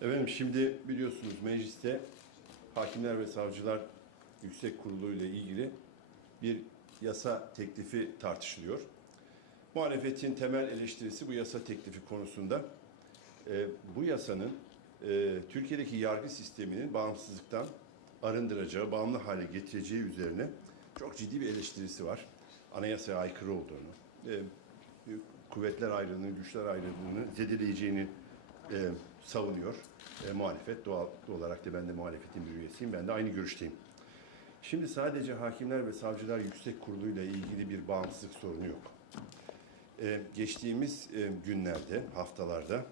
Efendim şimdi biliyorsunuz mecliste Hakimler ve Savcılar Yüksek Kurulu ile ilgili bir yasa teklifi tartışılıyor. Muhalefetin temel eleştirisi bu yasa teklifi konusunda e, bu yasanın e, Türkiye'deki yargı sisteminin bağımsızlıktan arındıracağı, bağımlı hale getireceği üzerine çok ciddi bir eleştirisi var. Anayasaya aykırı olduğunu, e, kuvvetler ayrılığını, güçler ayrılığını zedeleyeceğini e, savunuyor e, muhalefet. Doğal olarak da ben de muhalefetin bir üyesiyim. Ben de aynı görüşteyim. Şimdi sadece Hakimler ve Savcılar Yüksek Kurulu ile ilgili bir bağımsızlık sorunu yok. E, geçtiğimiz e, günlerde, haftalarda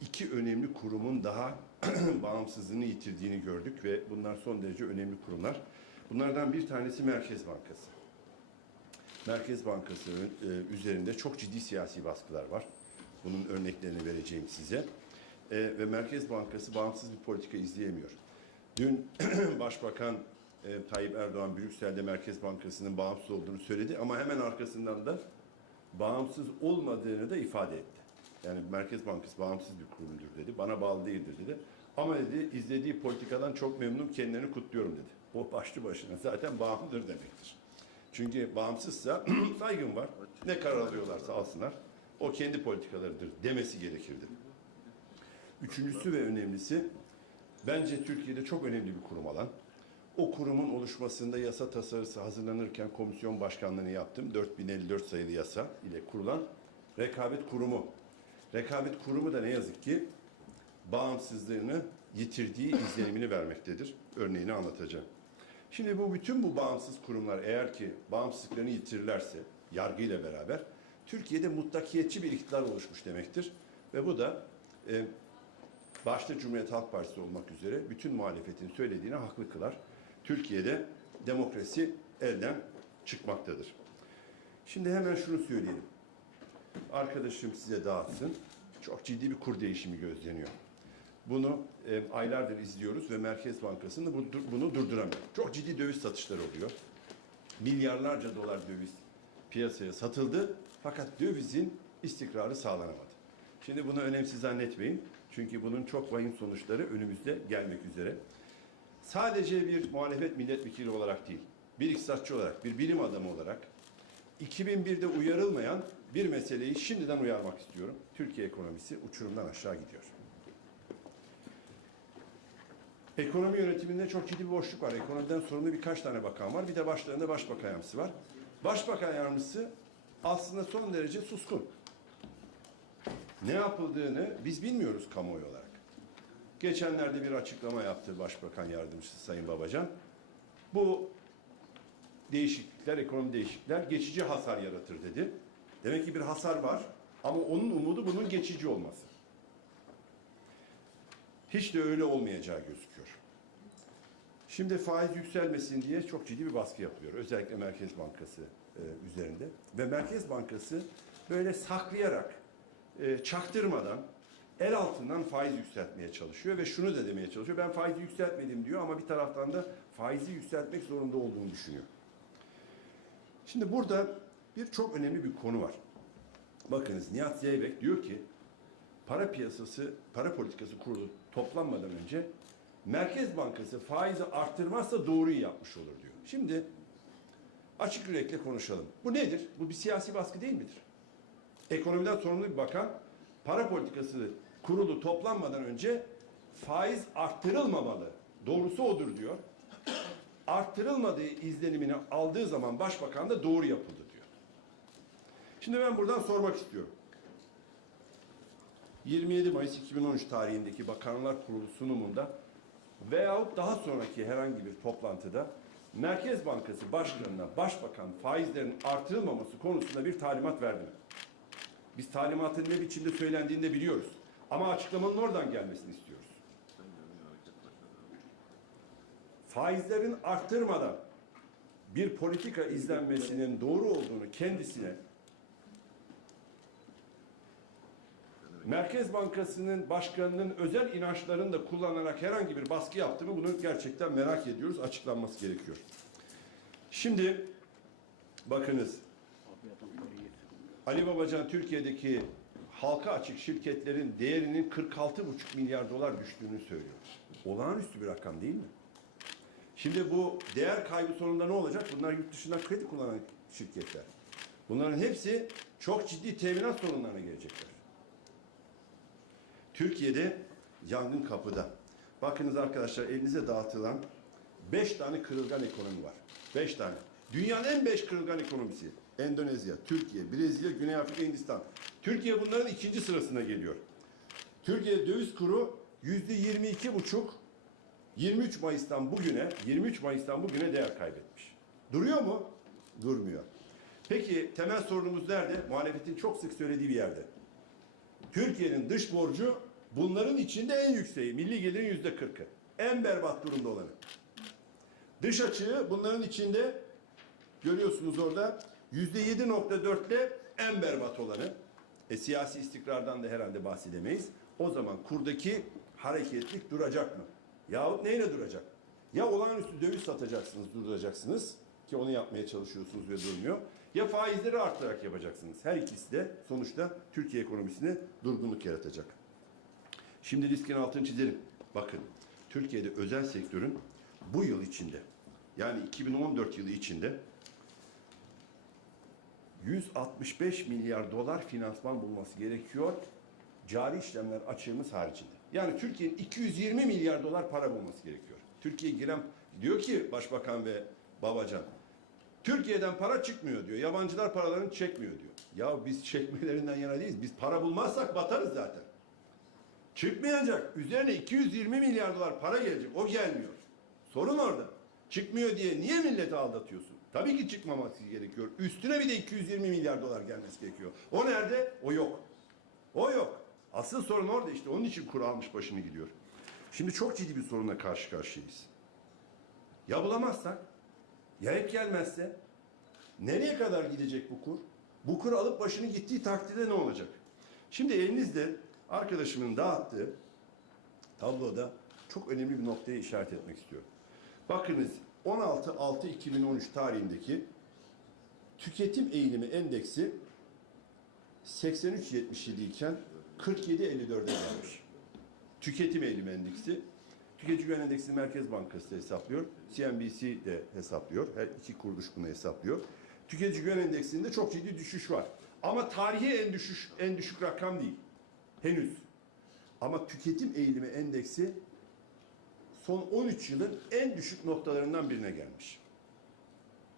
iki önemli kurumun daha bağımsızlığını yitirdiğini gördük ve bunlar son derece önemli kurumlar. Bunlardan bir tanesi Merkez Bankası. Merkez Bankası e, üzerinde çok ciddi siyasi baskılar var. Bunun örneklerini vereceğim size. E, ve Merkez Bankası bağımsız bir politika izleyemiyor. Dün Başbakan e, Tayyip Erdoğan Brüksel'de Merkez Bankası'nın bağımsız olduğunu söyledi ama hemen arkasından da bağımsız olmadığını da ifade etti. Yani Merkez Bankası bağımsız bir kurumdur dedi. Bana bağlı değildir dedi. Ama dedi izlediği politikadan çok memnun kendilerini kutluyorum dedi. O başlı başına zaten bağımlıdır demektir. Çünkü bağımsızsa saygın var. Ne karar alıyorlarsa alsınlar. O kendi politikalarıdır demesi gerekirdi. Üçüncüsü ve önemlisi bence Türkiye'de çok önemli bir kurum alan. O kurumun oluşmasında yasa tasarısı hazırlanırken komisyon başkanlığını yaptım. 4054 sayılı yasa ile kurulan rekabet kurumu. Rekabet kurumu da ne yazık ki bağımsızlığını yitirdiği izlenimini vermektedir. Örneğini anlatacağım. Şimdi bu bütün bu bağımsız kurumlar eğer ki bağımsızlıklarını yitirirlerse yargıyla beraber Türkiye'de mutlakiyetçi bir iktidar oluşmuş demektir. Ve bu da e, başta Cumhuriyet Halk Partisi olmak üzere bütün muhalefetin söylediğine haklı kılar. Türkiye'de demokrasi elden çıkmaktadır. Şimdi hemen şunu söyleyelim. Arkadaşım size dağıtsın. Çok ciddi bir kur değişimi gözleniyor. Bunu e, aylardır izliyoruz ve Merkez Bankası'nı bu, bunu durduramıyor. Çok ciddi döviz satışları oluyor. Milyarlarca dolar döviz piyasaya satıldı fakat dövizin istikrarı sağlanamadı. Şimdi bunu önemsiz zannetmeyin. Çünkü bunun çok vahim sonuçları önümüzde gelmek üzere. Sadece bir muhalefet milletvekili olarak değil, bir iktisatçı olarak, bir bilim adamı olarak 2001'de uyarılmayan bir meseleyi şimdiden uyarmak istiyorum. Türkiye ekonomisi uçurumdan aşağı gidiyor. Ekonomi yönetiminde çok ciddi bir boşluk var. Ekonomiden sorumlu birkaç tane bakan var. Bir de başlarında başbakan yardımcısı var. Başbakan yardımcısı aslında son derece suskun. Ne yapıldığını biz bilmiyoruz kamuoyu olarak. Geçenlerde bir açıklama yaptı Başbakan Yardımcısı Sayın Babacan. Bu değişiklikler, ekonomi değişiklikler geçici hasar yaratır dedi. Demek ki bir hasar var ama onun umudu bunun geçici olması. Hiç de öyle olmayacağı gözüküyor. Şimdi faiz yükselmesin diye çok ciddi bir baskı yapılıyor. Özellikle Merkez Bankası e, üzerinde. Ve Merkez Bankası böyle saklayarak, e, çaktırmadan el altından faiz yükseltmeye çalışıyor ve şunu da demeye çalışıyor. Ben faizi yükseltmedim diyor ama bir taraftan da faizi yükseltmek zorunda olduğunu düşünüyor. Şimdi burada bir çok önemli bir konu var. Bakınız Nihat Zeybek diyor ki para piyasası, para politikası kurulu toplanmadan önce Merkez Bankası faizi arttırmazsa doğruyu yapmış olur diyor. Şimdi açık yürekle konuşalım. Bu nedir? Bu bir siyasi baskı değil midir? Ekonomiden sorumlu bir bakan para politikası kurulu toplanmadan önce faiz arttırılmamalı. Doğrusu odur diyor. Arttırılmadığı izlenimini aldığı zaman başbakan da doğru yapıldı diyor. Şimdi ben buradan sormak istiyorum. 27 Mayıs 2013 tarihindeki Bakanlar Kurulu sunumunda veyahut daha sonraki herhangi bir toplantıda Merkez Bankası Başkanı'na Başbakan faizlerin artırılmaması konusunda bir talimat verdi? Biz talimatın ne biçimde söylendiğini de biliyoruz. Ama açıklamanın oradan gelmesini istiyoruz. Faizlerin arttırmadan bir politika izlenmesinin doğru olduğunu kendisine Merkez Bankası'nın başkanının özel inançlarını da kullanarak herhangi bir baskı yaptı mı bunu gerçekten merak ediyoruz. Açıklanması gerekiyor. Şimdi bakınız Ali Babacan Türkiye'deki halka açık şirketlerin değerinin 46,5 milyar dolar düştüğünü söylüyor. Olağanüstü bir rakam değil mi? Şimdi bu değer kaybı sonunda ne olacak? Bunlar yurt dışından kredi kullanan şirketler. Bunların hepsi çok ciddi teminat sorunlarına gelecekler. Türkiye'de yangın kapıda. Bakınız arkadaşlar elinize dağıtılan 5 tane kırılgan ekonomi var. 5 tane. Dünyanın en 5 kırılgan ekonomisi. Endonezya, Türkiye, Brezilya, Güney Afrika, Hindistan. Türkiye bunların ikinci sırasına geliyor. Türkiye döviz kuru yüzde 22 buçuk 23 Mayıs'tan bugüne 23 Mayıs'tan bugüne değer kaybetmiş. Duruyor mu? Durmuyor. Peki temel sorunumuz nerede? Muhalefetin çok sık söylediği bir yerde. Türkiye'nin dış borcu bunların içinde en yükseği. Milli gelirin yüzde kırkı. En berbat durumda olanı. Dış açığı bunların içinde görüyorsunuz orada yüzde yedi nokta dörtle en berbat olanı. E, siyasi istikrardan da herhalde bahsedemeyiz. O zaman kurdaki hareketlik duracak mı? Yahut neyle duracak? Ya olağanüstü döviz satacaksınız, durduracaksınız ki onu yapmaya çalışıyorsunuz ve durmuyor. Ya faizleri arttırarak yapacaksınız. Her ikisi de sonuçta Türkiye ekonomisine durgunluk yaratacak. Şimdi riskin altını çizelim. Bakın Türkiye'de özel sektörün bu yıl içinde yani 2014 yılı içinde 165 milyar dolar finansman bulması gerekiyor cari işlemler açığımız haricinde. Yani Türkiye'nin 220 milyar dolar para bulması gerekiyor. Türkiye'ye giren diyor ki Başbakan ve Babacan Türkiye'den para çıkmıyor diyor. Yabancılar paralarını çekmiyor diyor. Ya biz çekmelerinden yana değiliz. Biz para bulmazsak batarız zaten. Çıkmayacak. Üzerine 220 milyar dolar para gelecek. O gelmiyor. Sorun orada. Çıkmıyor diye niye milleti aldatıyorsun? Tabii ki çıkmaması gerekiyor. Üstüne bir de 220 milyar dolar gelmesi gerekiyor. O nerede? O yok. O yok. Asıl sorun orada işte. Onun için kur almış başını gidiyor. Şimdi çok ciddi bir sorunla karşı karşıyayız. Ya bulamazsak? Ya hep gelmezse? Nereye kadar gidecek bu kur? Bu kur alıp başını gittiği takdirde ne olacak? Şimdi elinizde arkadaşımın dağıttığı tabloda çok önemli bir noktaya işaret etmek istiyorum. Bakınız 16-6-2013 tarihindeki tüketim eğilimi endeksi 83.77 iken 47.54'e gelmiş. Tüketim eğilimi endeksi. Tüketici güven endeksini Merkez Bankası da hesaplıyor. CNBC de hesaplıyor. Her iki kuruluş bunu hesaplıyor. Tüketici güven endeksinde çok ciddi düşüş var. Ama tarihi en düşüş en düşük rakam değil. Henüz. Ama tüketim eğilimi endeksi son 13 yılın en düşük noktalarından birine gelmiş.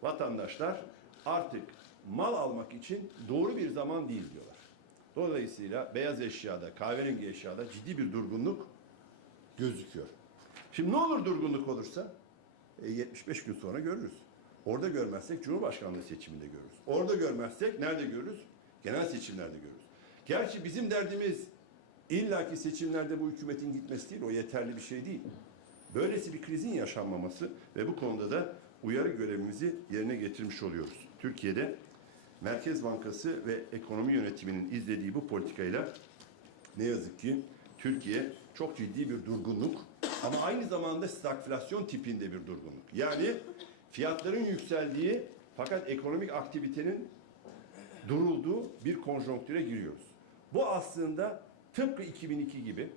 Vatandaşlar artık mal almak için doğru bir zaman değil diyorlar. Dolayısıyla beyaz eşyada, kahverengi eşyada ciddi bir durgunluk gözüküyor. Şimdi ne olur durgunluk olursa? E, 75 gün sonra görürüz. Orada görmezsek Cumhurbaşkanlığı seçiminde görürüz. Orada görmezsek nerede görürüz? Genel seçimlerde görürüz. Gerçi bizim derdimiz illaki seçimlerde bu hükümetin gitmesi değil, o yeterli bir şey değil. Böylesi bir krizin yaşanmaması ve bu konuda da uyarı görevimizi yerine getirmiş oluyoruz. Türkiye'de Merkez Bankası ve ekonomi yönetiminin izlediği bu politikayla ne yazık ki Türkiye çok ciddi bir durgunluk ama aynı zamanda stagflasyon tipinde bir durgunluk. Yani fiyatların yükseldiği fakat ekonomik aktivitenin durulduğu bir konjonktüre giriyoruz. Bu aslında tıpkı 2002 gibi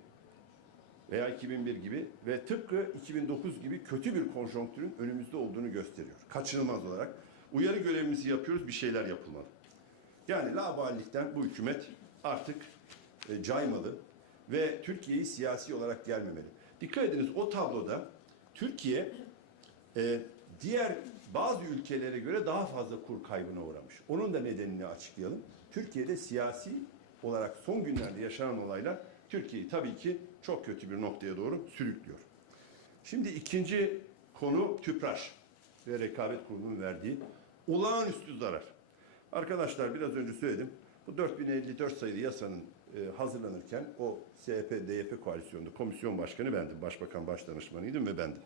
veya 2001 gibi ve tıpkı 2009 gibi kötü bir konjonktürün önümüzde olduğunu gösteriyor. Kaçınılmaz olarak uyarı görevimizi yapıyoruz, bir şeyler yapılmalı. Yani laballikten bu hükümet artık e, caymalı ve Türkiye'yi siyasi olarak gelmemeli. Dikkat ediniz o tabloda Türkiye e, diğer bazı ülkelere göre daha fazla kur kaybına uğramış. Onun da nedenini açıklayalım. Türkiye'de siyasi olarak son günlerde yaşanan olaylar Türkiye'yi tabii ki çok kötü bir noktaya doğru sürüklüyor. Şimdi ikinci konu TÜPRAŞ ve Rekabet Kurulu'nun verdiği olağanüstü zarar. Arkadaşlar biraz önce söyledim. Bu 4054 sayılı yasanın e, hazırlanırken o CHP-DYP koalisyonunda komisyon başkanı bendim. Başbakan başdanışmanıydım ve bendim.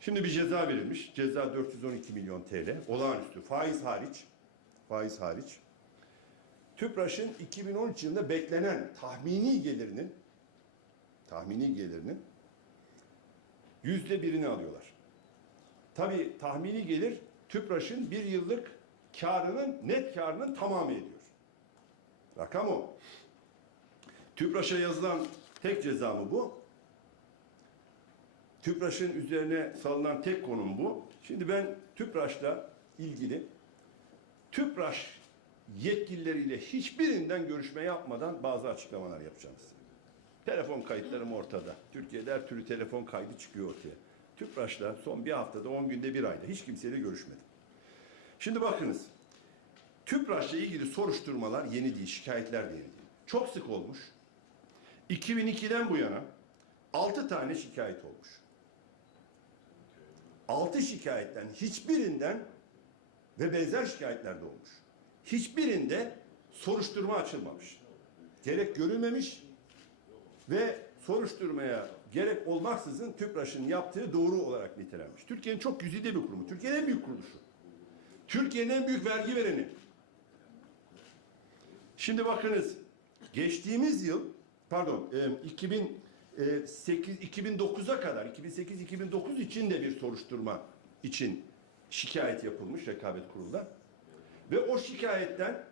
Şimdi bir ceza verilmiş. Ceza 412 milyon TL. Olağanüstü. Faiz hariç. Faiz hariç. TÜPRAŞ'ın 2013 yılında beklenen tahmini gelirinin tahmini gelirinin yüzde birini alıyorlar. Tabii tahmini gelir TÜPRAŞ'ın bir yıllık karının net karının tamamı ediyor. Rakam o. TÜPRAŞ'a yazılan tek ceza mı bu? TÜPRAŞ'ın üzerine salınan tek konum bu. Şimdi ben TÜPRAŞ'la ilgili TÜPRAŞ yetkilileriyle hiçbirinden görüşme yapmadan bazı açıklamalar yapacağım size. Telefon kayıtlarım ortada. Türkiye'de her türlü telefon kaydı çıkıyor ortaya. TÜPRAŞ'la son bir haftada, 10 günde, bir ayda hiç kimseyle görüşmedim. Şimdi bakınız. TÜPRAŞ'la ilgili soruşturmalar yeni değil, şikayetler de yeni değil. Çok sık olmuş. 2002'den bu yana 6 tane şikayet olmuş. 6 şikayetten hiçbirinden ve benzer şikayetler de olmuş. Hiçbirinde soruşturma açılmamış. Gerek görülmemiş ve soruşturmaya gerek olmaksızın TÜPRAŞ'ın yaptığı doğru olarak nitelenmiş. Türkiye'nin çok güzide bir kurumu. Türkiye'nin en büyük kuruluşu. Türkiye'nin en büyük vergi vereni. Şimdi bakınız geçtiğimiz yıl pardon e, 2008 2009'a kadar 2008-2009 için de bir soruşturma için şikayet yapılmış rekabet kurulunda. Ve o şikayetten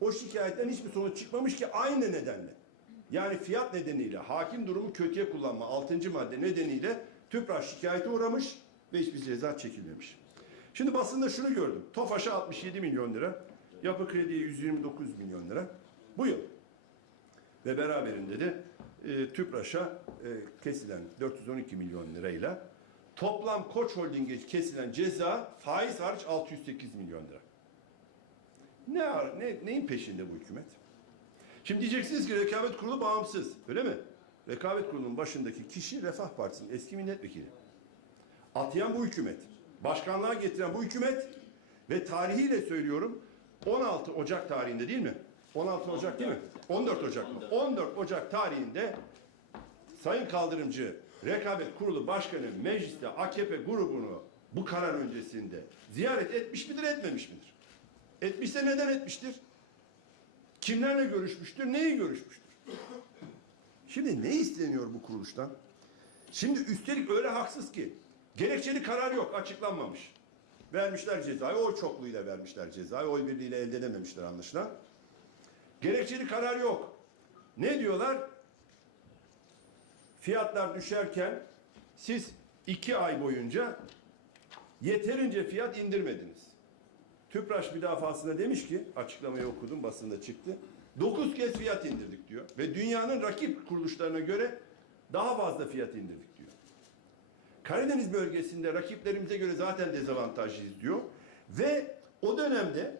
o şikayetten hiçbir sonuç çıkmamış ki aynı nedenle. Yani fiyat nedeniyle hakim durumu kötüye kullanma 6. madde nedeniyle TÜPRAŞ şikayete uğramış ve hiçbir ceza çekilmemiş. Şimdi basında şunu gördüm. TOFAŞ'a 67 milyon lira, Yapı Kredi'ye 129 milyon lira bu yıl. Ve beraberinde de e, TÜPRAŞ'a e, kesilen 412 milyon lirayla toplam Koç Holding'e kesilen ceza faiz hariç 608 milyon lira. Ne, ne neyin peşinde bu hükümet? Şimdi diyeceksiniz ki rekabet kurulu bağımsız. Öyle mi? Rekabet kurulunun başındaki kişi Refah Partisi'nin eski milletvekili. Atayan bu hükümet. Başkanlığa getiren bu hükümet ve tarihiyle söylüyorum 16 Ocak tarihinde değil mi? 16 Ocak değil mi? 14 Ocak mı? 14 Ocak tarihinde Sayın Kaldırımcı Rekabet Kurulu Başkanı mecliste AKP grubunu bu karar öncesinde ziyaret etmiş midir etmemiş midir? Etmişse neden etmiştir? Kimlerle görüşmüştür? Neyi görüşmüştür? Şimdi ne isteniyor bu kuruluştan? Şimdi üstelik öyle haksız ki gerekçeli karar yok, açıklanmamış. Vermişler cezayı, oy çokluğuyla vermişler cezayı, oy birliğiyle elde edememişler anlaşılan. Gerekçeli karar yok. Ne diyorlar? Fiyatlar düşerken siz iki ay boyunca yeterince fiyat indirmediniz. TÜPRAŞ müdafasında demiş ki, açıklamayı okudum basında çıktı. 9 kez fiyat indirdik diyor. Ve dünyanın rakip kuruluşlarına göre daha fazla fiyat indirdik diyor. Karadeniz bölgesinde rakiplerimize göre zaten dezavantajlıyız diyor. Ve o dönemde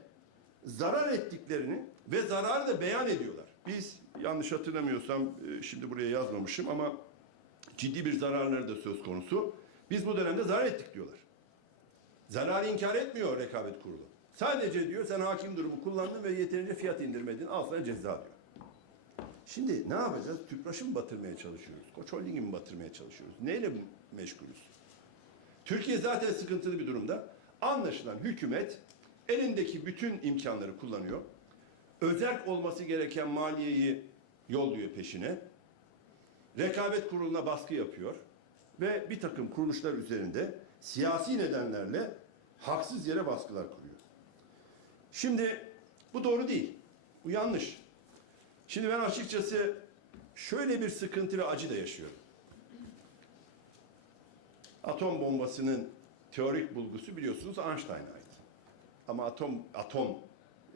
zarar ettiklerini ve zararı da beyan ediyorlar. Biz yanlış hatırlamıyorsam e, şimdi buraya yazmamışım ama ciddi bir zararları da söz konusu. Biz bu dönemde zarar ettik diyorlar. Zararı inkar etmiyor rekabet kurulu. Sadece diyor sen hakim durumu kullandın ve yeterince fiyat indirmedin al sana ceza diyor. Şimdi ne yapacağız? Tüpraş'ı mı batırmaya çalışıyoruz? Koç Holding'i mi batırmaya çalışıyoruz? Neyle meşgulüz? Türkiye zaten sıkıntılı bir durumda. Anlaşılan hükümet elindeki bütün imkanları kullanıyor. Özerk olması gereken maliyeyi yolluyor peşine. Rekabet kuruluna baskı yapıyor. Ve bir takım kuruluşlar üzerinde siyasi nedenlerle haksız yere baskılar kuruyor. Şimdi bu doğru değil. Bu yanlış. Şimdi ben açıkçası şöyle bir sıkıntı ve acı da yaşıyorum. Atom bombasının teorik bulgusu biliyorsunuz Einstein'a ait. Ama atom atom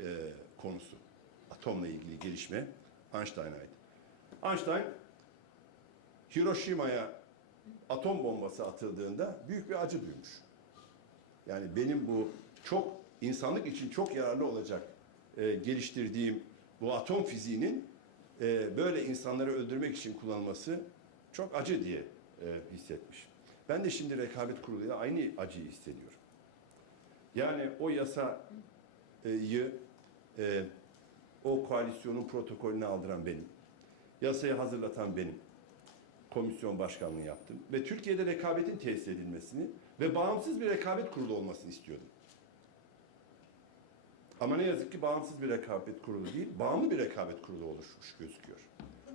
e, konusu, atomla ilgili gelişme Einstein'a ait. Einstein Hiroşima'ya atom bombası atıldığında büyük bir acı duymuş. Yani benim bu çok insanlık için çok yararlı olacak e, geliştirdiğim bu atom fiziğinin e, böyle insanları öldürmek için kullanılması çok acı diye e, hissetmiş. Ben de şimdi rekabet kuruluyla aynı acıyı hissediyorum. Yani o yasayı e, o koalisyonun protokolüne aldıran benim. Yasayı hazırlatan benim. Komisyon başkanlığı yaptım. Ve Türkiye'de rekabetin tesis edilmesini ve bağımsız bir rekabet kurulu olmasını istiyordum. Ama ne yazık ki bağımsız bir rekabet kurulu değil, bağımlı bir rekabet kurulu oluşmuş gözüküyor.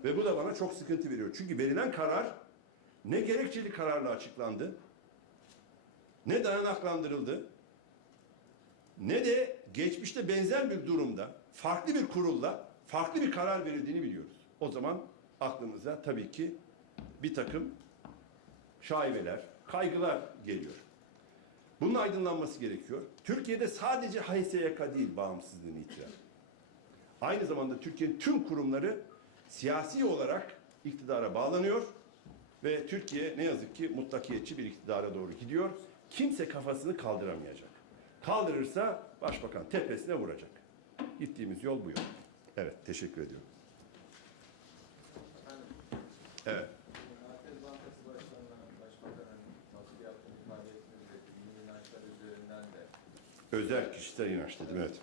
Ve bu da bana çok sıkıntı veriyor. Çünkü verilen karar ne gerekçeli kararla açıklandı, ne dayanaklandırıldı, ne de geçmişte benzer bir durumda farklı bir kurulla farklı bir karar verildiğini biliyoruz. O zaman aklımıza tabii ki bir takım şaibeler, kaygılar geliyor. Bunun aydınlanması gerekiyor. Türkiye'de sadece HSYK değil bağımsızlığını itiraf. Aynı zamanda Türkiye'nin tüm kurumları siyasi olarak iktidara bağlanıyor ve Türkiye ne yazık ki mutlakiyetçi bir iktidara doğru gidiyor. Kimse kafasını kaldıramayacak. Kaldırırsa başbakan tepesine vuracak. Gittiğimiz yol bu yol. Evet, teşekkür ediyorum. Evet. Merkez Bankası Başkanı'na Başbakan'ın nasıl yaptığını ifade ettiniz de dini inançlar üzerinden de Özel kişisel inanç dedim, evet.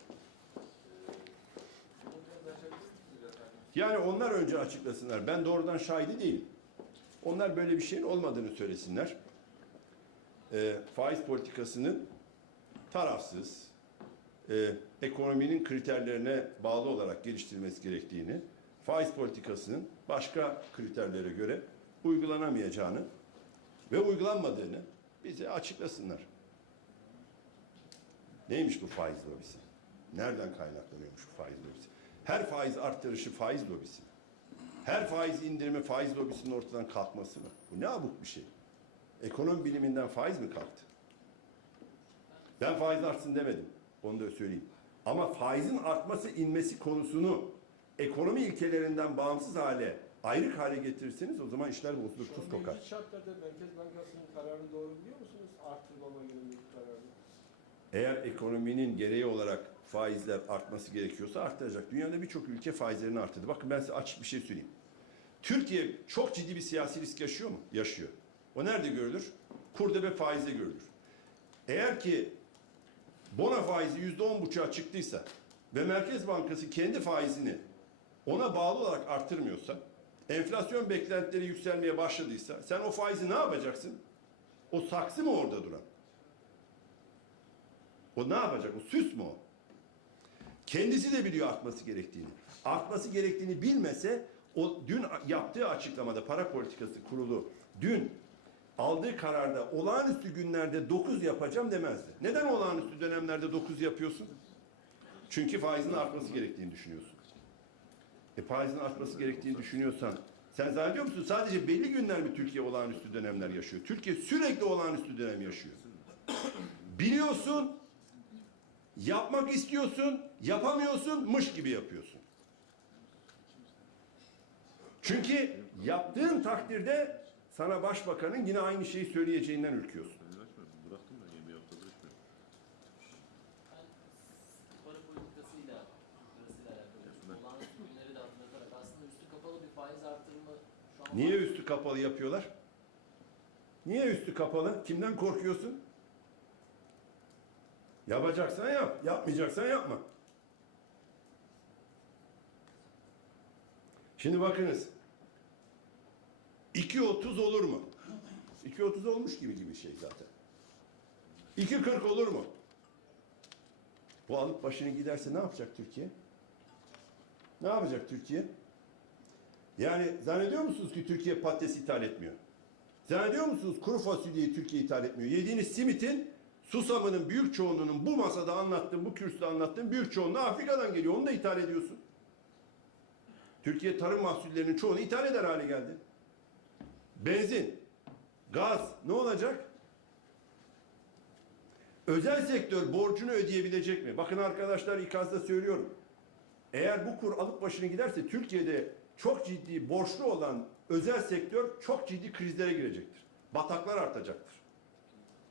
Yani onlar önce açıklasınlar. Ben doğrudan şahidi değilim. Onlar böyle bir şeyin olmadığını söylesinler. Ee, faiz politikasının tarafsız, e, ekonominin kriterlerine bağlı olarak geliştirilmesi gerektiğini, faiz politikasının başka kriterlere göre uygulanamayacağını ve uygulanmadığını bize açıklasınlar. Neymiş bu faiz lobisi? Nereden kaynaklanıyormuş bu faiz lobisi? Her faiz arttırışı faiz lobisi? Her faiz indirimi faiz lobisinin ortadan kalkması mı? Bu ne abuk bir şey? Ekonomi biliminden faiz mi kalktı? Ben faiz artsın demedim. Onu da söyleyeyim. Ama faizin artması inmesi konusunu ekonomi ilkelerinden bağımsız hale, ayrık hale getirirseniz o zaman işler bozulur, Şu tuz kokar. mevcut şartlarda Merkez Bankası'nın kararını doğru biliyor musunuz? Arttırmama yönelik kararını. Eğer ekonominin gereği olarak faizler artması gerekiyorsa arttıracak. Dünyada birçok ülke faizlerini arttırdı. Bakın ben size açık bir şey söyleyeyim. Türkiye çok ciddi bir siyasi risk yaşıyor mu? Yaşıyor. O nerede görülür? Kurda ve faizde görülür. Eğer ki bona faizi yüzde on buçuğa çıktıysa ve Merkez Bankası kendi faizini ona bağlı olarak arttırmıyorsa, enflasyon beklentileri yükselmeye başladıysa sen o faizi ne yapacaksın? O saksı mı orada duran? O ne yapacak? O süs mü o? Kendisi de biliyor artması gerektiğini. Artması gerektiğini bilmese o dün yaptığı açıklamada para politikası kurulu dün aldığı kararda olağanüstü günlerde 9 yapacağım demezdi. Neden olağanüstü dönemlerde 9 yapıyorsun? Çünkü faizin artması gerektiğini düşünüyorsun. E faizin artması gerektiğini düşünüyorsan sen zannediyor musun sadece belli günler mi Türkiye olağanüstü dönemler yaşıyor? Türkiye sürekli olağanüstü dönem yaşıyor. Biliyorsun Yapmak istiyorsun, yapamıyorsun, mış gibi yapıyorsun. Çünkü yaptığın takdirde sana başbakanın yine aynı şeyi söyleyeceğinden ürküyorsun. Bıraktım ben yemeği haftadır içmiyorum. para politikasıyla sırasıyla alakalı olağanüstü günleri de hatırlatarak aslında üstü kapalı bir faiz artırımı şu an Niye üstü kapalı yapıyorlar? Niye üstü kapalı? Kimden korkuyorsun? Yapacaksan yap, yapmayacaksan yapma. Şimdi bakınız. 2.30 olur mu? 2.30 olmuş gibi gibi şey zaten. 2.40 olur mu? Bu alıp başını giderse ne yapacak Türkiye? Ne yapacak Türkiye? Yani zannediyor musunuz ki Türkiye patates ithal etmiyor? Zannediyor musunuz kuru fasulyeyi Türkiye ithal etmiyor? Yediğiniz simitin susamının büyük çoğunluğunun bu masada anlattığım, bu kürsüde anlattığım büyük çoğunluğu Afrika'dan geliyor. Onu da ithal ediyorsun. Türkiye tarım mahsullerinin çoğunu ithal eder hale geldi. Benzin, gaz ne olacak? Özel sektör borcunu ödeyebilecek mi? Bakın arkadaşlar ikazda söylüyorum. Eğer bu kur alıp başını giderse Türkiye'de çok ciddi borçlu olan özel sektör çok ciddi krizlere girecektir. Bataklar artacaktır.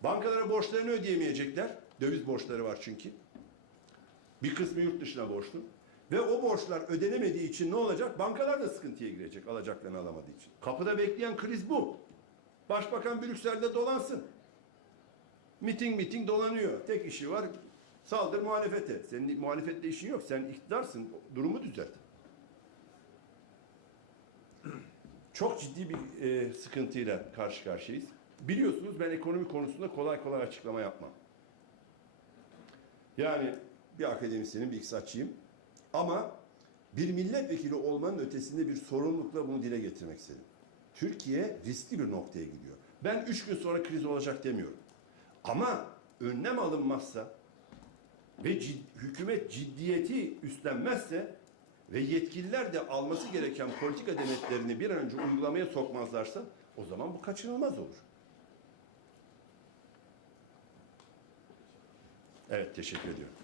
Bankalara borçlarını ödeyemeyecekler. Döviz borçları var çünkü. Bir kısmı yurt dışına borçlu. Ve o borçlar ödenemediği için ne olacak? Bankalar da sıkıntıya girecek alacaklarını alamadığı için. Kapıda bekleyen kriz bu. Başbakan Brüksel'de dolansın. Miting miting dolanıyor. Tek işi var saldır muhalefete. Senin muhalefetle işin yok. Sen iktidarsın. Durumu düzelt. Çok ciddi bir e, sıkıntıyla karşı karşıyayız. Biliyorsunuz ben ekonomi konusunda kolay kolay açıklama yapmam. Yani bir akademisyenim, bir iktisatçıyım. Ama bir milletvekili olmanın ötesinde bir sorumlulukla bunu dile getirmek istedim. Türkiye riskli bir noktaya gidiyor. Ben üç gün sonra kriz olacak demiyorum. Ama önlem alınmazsa ve cid- hükümet ciddiyeti üstlenmezse ve yetkililer de alması gereken politika denetlerini bir an önce uygulamaya sokmazlarsa o zaman bu kaçınılmaz olur. Evet teşekkür ediyorum.